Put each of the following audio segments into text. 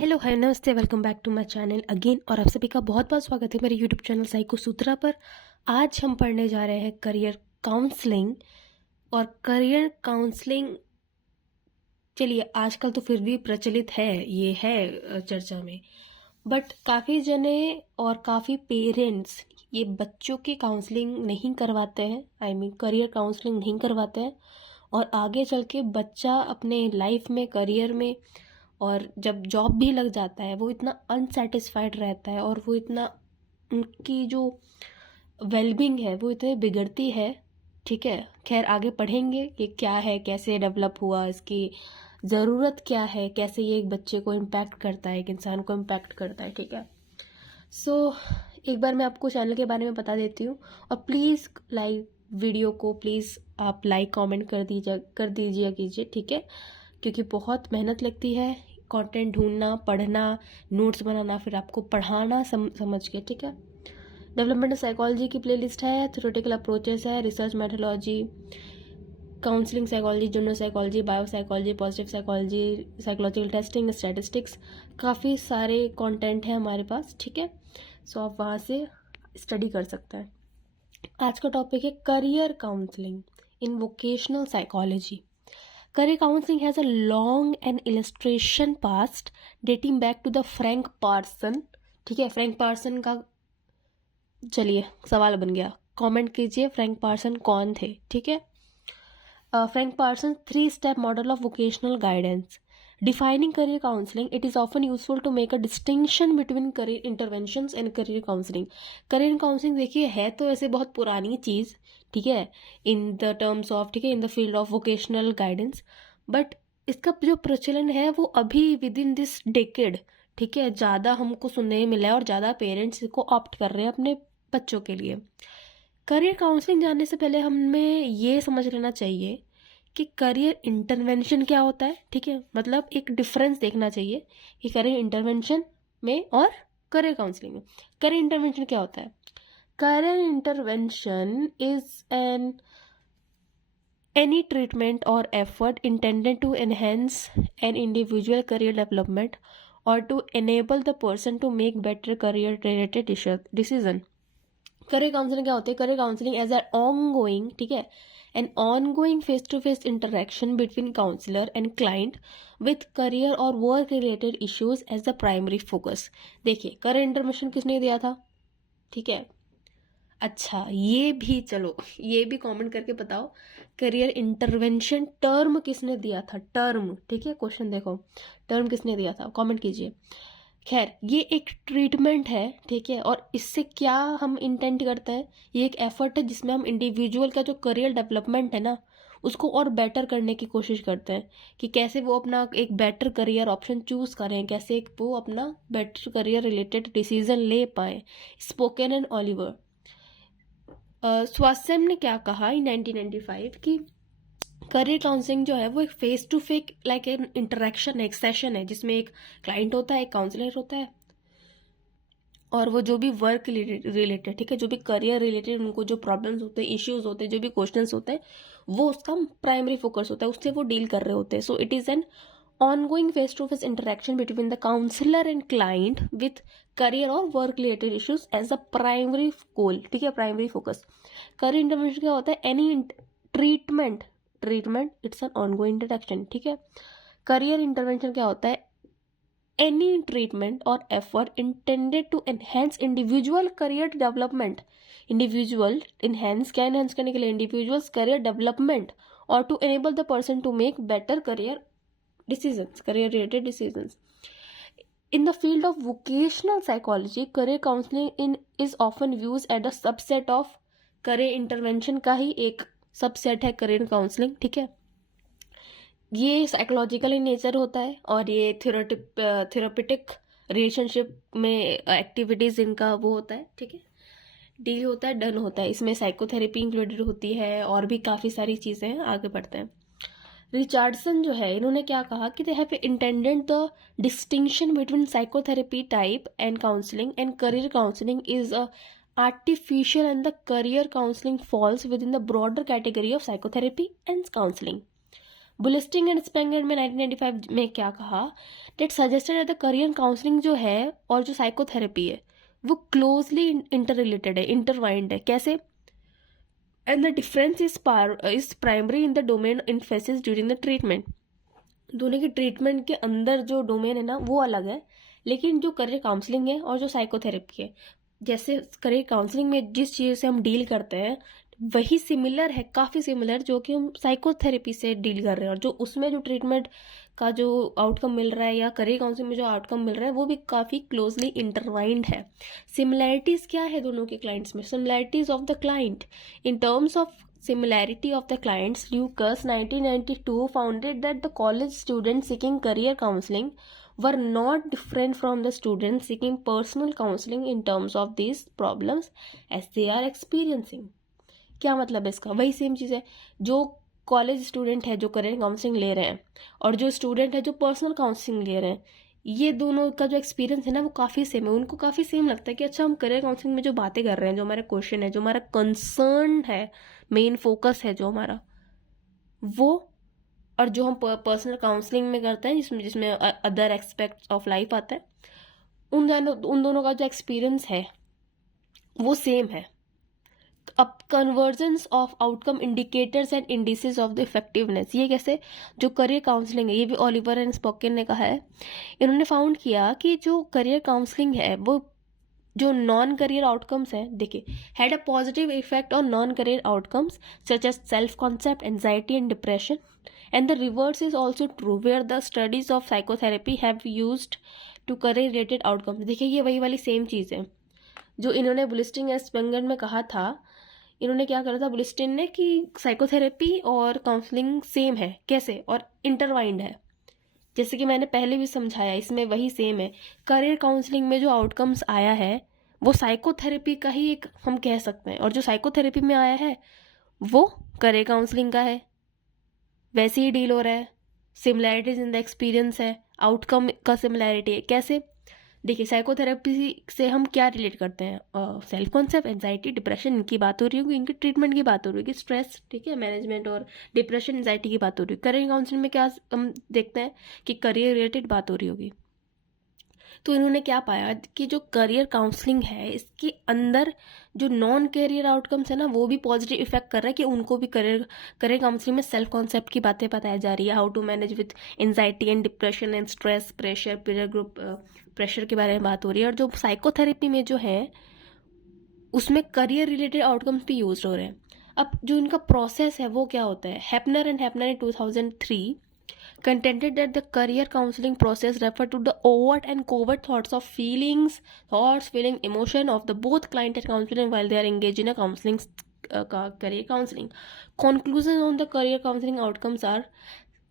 Hello hi नमस्ते, welcome back to my channel again. और आप सभी का बहुत बहुत स्वागत है मेरे यूट्यूब चैनल साइको सूत्रा पर। आज हम पढ़ने जा रहे हैं करियर काउंसलिंग। और करियर काउंसलिंग, चलिए आजकल तो फिर भी प्रचलित है, ये है चर्चा में, बट काफ़ी जने और काफ़ी पेरेंट्स ये बच्चों की काउंसलिंग नहीं करवाते हैं। आई मीन करियर काउंसलिंग नहीं करवाते हैं। और आगे चल के बच्चा अपने लाइफ में, करियर में, और जब जॉब भी लग जाता है वो इतना अनसेटिस्फाइड रहता है और वो इतना, उनकी जो वेलबींग है वो इतनी बिगड़ती है। ठीक है, खैर आगे पढ़ेंगे ये क्या है, कैसे डेवलप हुआ, इसकी ज़रूरत क्या है, कैसे ये एक बच्चे को इम्पैक्ट करता है, एक इंसान को इम्पैक्ट करता है। ठीक है, सो एक बार मैं आपको चैनल के बारे में बता देती हूँ। और प्लीज़ वीडियो को प्लीज़ आप लाइक कमेंट कर दीजिए कीजिए। ठीक है, क्योंकि बहुत मेहनत लगती है कंटेंट ढूंढना, पढ़ना, नोट्स बनाना, फिर आपको पढ़ाना समझ के। ठीक है, डेवलपमेंट साइकोलॉजी की प्लेलिस्ट है, थ्योरेटिकल अप्रोचेस है, research methodology, counselling psychology, junior psychology, bio psychology, positive psychology, psychological testing, statistics, काफ़ी सारे कंटेंट है हमारे पास। ठीक है, सो आप वहाँ से स्टडी कर सकते हैं। आज का टॉपिक है career counselling in vocational psychology. Career counseling has a long and illustration past dating back to the Frank Parson। ठीक है, फ्रैंक पार्सन का, चलिए सवाल बन गया, कमेंट कीजिए फ्रैंक पार्सन कौन थे। ठीक है, Frank person 3 step model of vocational guidance defining career counseling. It is often useful to make a distinction between career interventions and career counseling. career counseling देखिए है तो ऐसे बहुत पुरानी चीज़, ठीक है, इन द टर्म्स ऑफ, ठीक है, in the field of vocational guidance, but इसका जो प्रचलन है वो अभी विद इन दिस डेकेड, ठीक है, ज़्यादा हमको सुनने में मिला है और ज़्यादा पेरेंट्स इसको ऑप्ट कर रहे हैं अपने बच्चों के लिए। करियर काउंसलिंग जानने से पहले हमें ये समझ लेना चाहिए कि करियर इंटरवेंशन क्या होता है। ठीक है, मतलब एक डिफरेंस देखना चाहिए कि करियर इंटरवेंशन में और करियर काउंसलिंग में। करियर इंटरवेंशन क्या होता है? Career intervention is an any treatment or effort intended to enhance an individual career development or to enable the person to make better career related decision। Career counselling क्या होती है? Career counselling as an ongoing, ठीक है, an ongoing face to face interaction between counsellor and client with career और work related issues as the primary focus. देखिए career intervention किसने दिया था? ठीक है, अच्छा ये भी, चलो ये भी कमेंट करके बताओ, करियर इंटरवेंशन टर्म किसने दिया था? टर्म, ठीक है, क्वेश्चन देखो, टर्म किसने दिया था, कमेंट कीजिए। खैर ये एक ट्रीटमेंट है, ठीक है, और इससे क्या हम इंटेंट करते हैं? ये एक एफर्ट है जिसमें हम इंडिविजुअल का जो करियर डेवलपमेंट है ना उसको और बेटर करने की कोशिश करते हैं कि कैसे वो अपना एक बेटर करियर ऑप्शन चूज करें, कैसे वो अपना बेटर करियर रिलेटेड डिसीजन ले पाए। स्पोकन एंड ऑलिवर स्वास्थ्यम ने क्या कहा इन 1995 कि करियर काउंसलिंग जो है वो एक face to face like an interaction है, एक सेशन है जिसमें एक क्लाइंट होता है, एक काउंसलर होता है, और वो जो भी वर्क रिलेटेड, ठीक है, जो भी करियर रिलेटेड उनको जो प्रॉब्लम्स होते हैं, इश्यूज होते हैं, जो भी क्वेश्चंस होते हैं, वो उसका प्राइमरी फोकस होता है, उससे वो डील कर रहे होते हैं। So it is an ongoing face-to-face interaction between the counselor and client with career or work related issues as a primary goal। ठीक है, प्राइमरी फोकस। करियर इंटरवेंशन क्या होता है? Any treatment it's an ongoing interaction. ठीक है, career intervention क्या होता है? एनी ट्रीटमेंट और effort intended to enhance individual career development. Individual enhance, क्या इनहेंस करने के लिए? इंडिविजुअल्स करियर डेवलपमेंट और to enable the person to make better career decisions, career related decisions। In the field of vocational psychology, career counseling is often used as a subset of career intervention का ही एक subset है career counseling। ठीक है, ये psychological in nature होता है और ये थेरापेटिक रिलेशनशिप में एक्टिविटीज इनका वो होता है। ठीक है, डील होता है, डन होता है, इसमें साइकोथेरेपी इंक्लूडेड होती है और भी काफ़ी सारी चीज़ें हैं। आगे बढ़ते हैं। रिचार्डसन जो है, इन्होंने क्या कहा कि they have intended the distinction between psychotherapy type and counselling and career counselling is a artificial and the career counselling falls within the broader category of psychotherapy and counselling. बुलिस्टिंग and Spengler में 1995 में क्या कहा, that suggested the career counselling जो है और जो psychotherapy है वो क्लोजली इंटर रिलेटेड है, इंटरवाइंड है। कैसे? And the difference is primary in the domain इन्फेसिस during the treatment. दोनों के ट्रीटमेंट के अंदर जो डोमेन है ना वो अलग है, लेकिन जो करियर काउंसलिंग है और जो साइकोथेरेपी है, जैसे करियर काउंसलिंग में जिस चीज़ से हम डील करते हैं वही सिमिलर है, काफ़ी सिमिलर, जो कि हम साइकोथेरेपी से डील कर रहे हैं, और जो उसमें जो ट्रीटमेंट का जो आउटकम मिल रहा है या करियर काउंसलिंग में जो आउटकम मिल रहा है वो भी काफ़ी क्लोजली इंटरवाइंड है। सिमिलैरिटीज़ क्या है दोनों के क्लाइंट्स में? Similarities of the client in terms of similarity of the clients, Lucas 1992 founded that the college students seeking career counseling were not different from the students seeking personal counseling in terms of these problems as they are experiencing। क्या मतलब है इसका? वही same चीज़ है, जो college student है जो career counselling ले रहे हैं और जो स्टूडेंट है जो पर्सनल काउंसलिंग ले रहे हैं, ये दोनों का जो एक्सपीरियंस है ना वो काफ़ी सेम है। उनको काफ़ी सेम लगता है कि अच्छा हम करियर काउंसलिंग में जो बातें कर रहे हैं, जो हमारा क्वेश्चन है, जो हमारा कंसर्न है, मेन फोकस है जो हमारा, वो और जो हम पर्सनल काउंसलिंग में करते हैं जिसमें जिसमें अदर एस्पेक्ट्स ऑफ लाइफ आता है, उन दोनों का जो एक्सपीरियंस है वो सेम है। अब convergence of outcome indicators and indices of the effectiveness, ये कैसे? जो करियर काउंसलिंग है, ये भी ओलिवर एंड स्पोकन ने कहा है, इन्होंने फाउंड किया कि जो करियर काउंसलिंग है वो जो नॉन करियर आउटकम्स है, देखिए, had a positive effect on non career outcomes such as self concept, anxiety and depression, and the reverse is also true where the studies of psychotherapy have used to career related outcomes. देखिए ये वही वाली same चीज़ है जो इन्होंने बुलिस्टिंग and Spengler में कहा था। इन्होंने क्या करा था बुलिस्टिन ने कि साइकोथेरेपी और काउंसलिंग सेम है, कैसे? और इंटरवाइंड है, जैसे कि मैंने पहले भी समझाया, इसमें वही सेम है। करियर काउंसलिंग में जो आउटकम्स आया है वो साइकोथेरेपी का ही एक हम कह सकते हैं, और जो साइकोथेरेपी में आया है वो करियर काउंसलिंग का है, वैसे ही डील हो रहा है। सिमिलैरिटीज इन द एक्सपीरियंस है, आउटकम का सिमिलैरिटी है। कैसे? देखिए, साइकोथेरेपी से हम क्या रिलेट करते हैं? सेल्फ कॉन्सेप्ट, एंजाइटी, डिप्रेशन, इनकी बात हो रही होगी, इनके ट्रीटमेंट की बात हो रही होगी, स्ट्रेस, ठीक है, मैनेजमेंट और डिप्रेशन, एंजाइटी की बात हो रही होगी। करियर काउंसलिंग में क्या हम देखते हैं कि करियर रिलेटेड बात हो रही होगी। तो इन्होंने क्या पाया कि जो करियर काउंसलिंग है इसके अंदर जो नॉन करियर आउटकम्स है ना वो भी पॉजिटिव इफेक्ट कर रहा है, कि उनको भी करियर काउंसलिंग में सेल्फ कॉन्सेप्ट की बातें बताई जा रही है, how to manage with anxiety and depression and stress, pressure, peer group pressure के बारे में बात हो रही है। और जो साइकोथेरेपी में जो है उसमें करियर रिलेटेड आउटकम्स भी यूज हो रहे हैं। अब जो इनका प्रोसेस है वो क्या होता है? हैपनर and हैपनर in 2003 contended that the career counseling process referred to the overt and covert feeling, emotion of the both client and counselor while they are engaged in a career counseling. Conclusions on the career counseling outcomes are: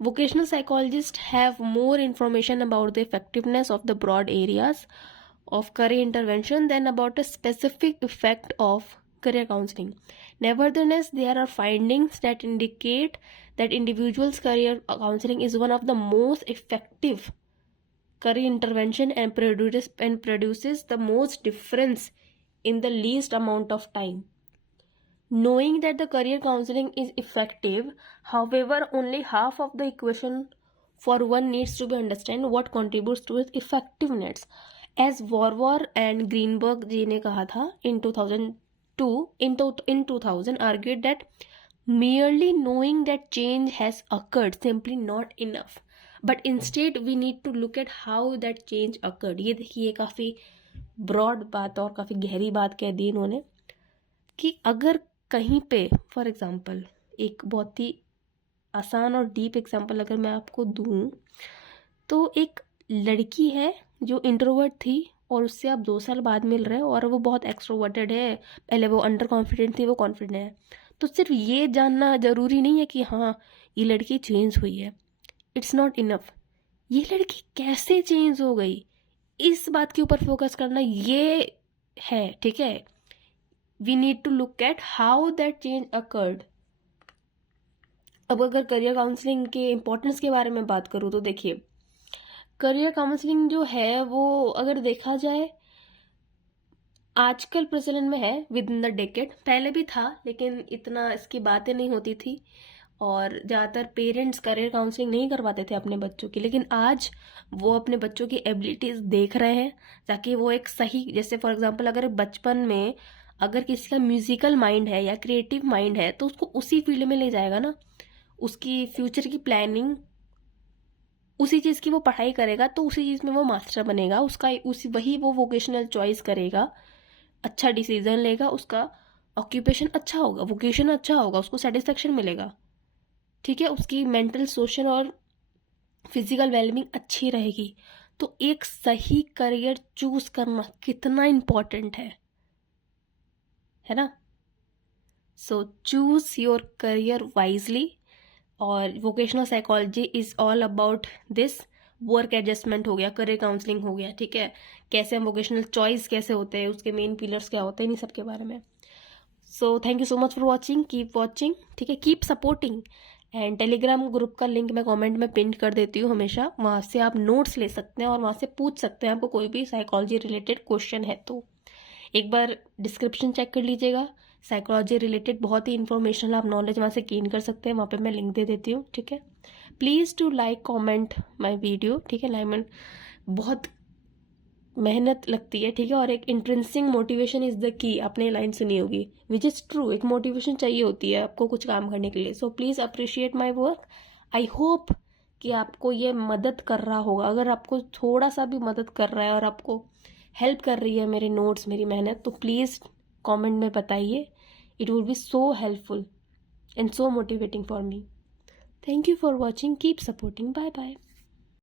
vocational psychologists have more information about the effectiveness of the broad areas of career intervention than about a specific effect of career counseling. Nevertheless, there are findings that indicate that individuals' career counseling is one of the most effective career intervention and produces the most difference in the least amount of time. Knowing that the career counseling is effective, however, only half of the equation for one needs to be understand what contributes to its effectiveness. As Warwar and Greenberg जी ने कहा था in 2000 argued that merely knowing that change has occurred simply not enough, but instead we need to look at how that change occurred. ये देखिए काफ़ी broad बात और काफ़ी गहरी बात कह दी इन्होंने कि अगर कहीं पे फॉर एग्जांपल एक बहुत ही आसान और डीप एग्जांपल अगर मैं आपको दूं तो एक लड़की है जो इंट्रोवर्ट थी और उससे आप 2 साल बाद मिल रहे हैं और वो बहुत एक्सट्रोवर्टेड है, पहले वो अंडर कॉन्फिडेंट थी, वो कॉन्फिडेंट है। तो सिर्फ ये जानना ज़रूरी नहीं है कि हाँ ये लड़की चेंज हुई है, इट्स नॉट इनफ। ये लड़की कैसे चेंज हो गई इस बात के ऊपर फोकस करना ये है, ठीक है। We need to look at how that change occurred. अब अगर करियर काउंसलिंग के इम्पोर्टेंस के बारे में बात करूँ तो देखिए, करियर काउंसलिंग जो है वो अगर देखा जाए आजकल प्रचलन में है विद इन द डेकेड, पहले भी था लेकिन इतना इसकी बातें नहीं होती थी। और ज़्यादातर पेरेंट्स करियर काउंसलिंग नहीं करवाते थे अपने बच्चों की, लेकिन आज वो अपने बच्चों की एबिलिटीज़ देख रहे हैं ताकि वो एक सही, जैसे फॉर एग्जांपल अगर बचपन में अगर किसी का म्यूजिकल माइंड है या क्रिएटिव माइंड है तो उसको उसी फील्ड में ले जाएगा ना, उसकी फ्यूचर की प्लानिंग उसी चीज़ की वो पढ़ाई करेगा तो उसी चीज़ में वो मास्टर बनेगा, उसका उसी वही वो वोकेशनल चॉइस करेगा, अच्छा डिसीजन लेगा, उसका ऑक्यूपेशन अच्छा होगा, वोकेशन अच्छा होगा, उसको सेटिस्फेक्शन मिलेगा, ठीक है, उसकी मेंटल सोशल और फिजिकल वेलबींग अच्छी रहेगी। तो एक सही करियर चूज करना कितना इम्पोर्टेंट है ना। So choose your career wisely. और vocational psychology is all about this. Work adjustment हो गया, करियर काउंसलिंग हो गया, ठीक है, कैसे हम वोकेशनल चॉइस कैसे होते हैं, उसके मेन पिलर्स क्या होते हैं, इन सब के बारे में। So thank you so much for watching, keep watching, ठीक है, keep supporting. And Telegram group का लिंक मैं कमेंट में पिन कर देती हूँ हमेशा, वहाँ से आप नोट्स ले सकते हैं और वहाँ से पूछ सकते हैं आपको कोई भी साइकोलॉजी रिलेटेड क्वेश्चन है तो। एक बार डिस्क्रिप्शन चेक कर लीजिएगा, साइकोलॉजी रिलेटेड बहुत ही इन्फॉर्मेशनल आप नॉलेज वहाँ से गेन कर सकते हैं, वहाँ पे मैं लिंक दे देती हूँ, ठीक है। Please to like comment my video, ठीक है, लाइक बहुत मेहनत लगती है, ठीक है, और एक intrinsic motivation is the key, आपने लाइन सुनी होगी, विच इज़ ट्रू, एक मोटिवेशन चाहिए होती है आपको कुछ काम करने के लिए। So please appreciate my work. I hope कि आपको ये मदद कर रहा होगा, अगर आपको थोड़ा सा भी मदद कर रहा है और आपको हेल्प कर रही है मेरे नोट्स, मेरी मेहनत, तो प्लीज़ कमेंट में बताइए, it will be so helpful and so motivating for me. Thank you for watching, keep supporting, bye bye.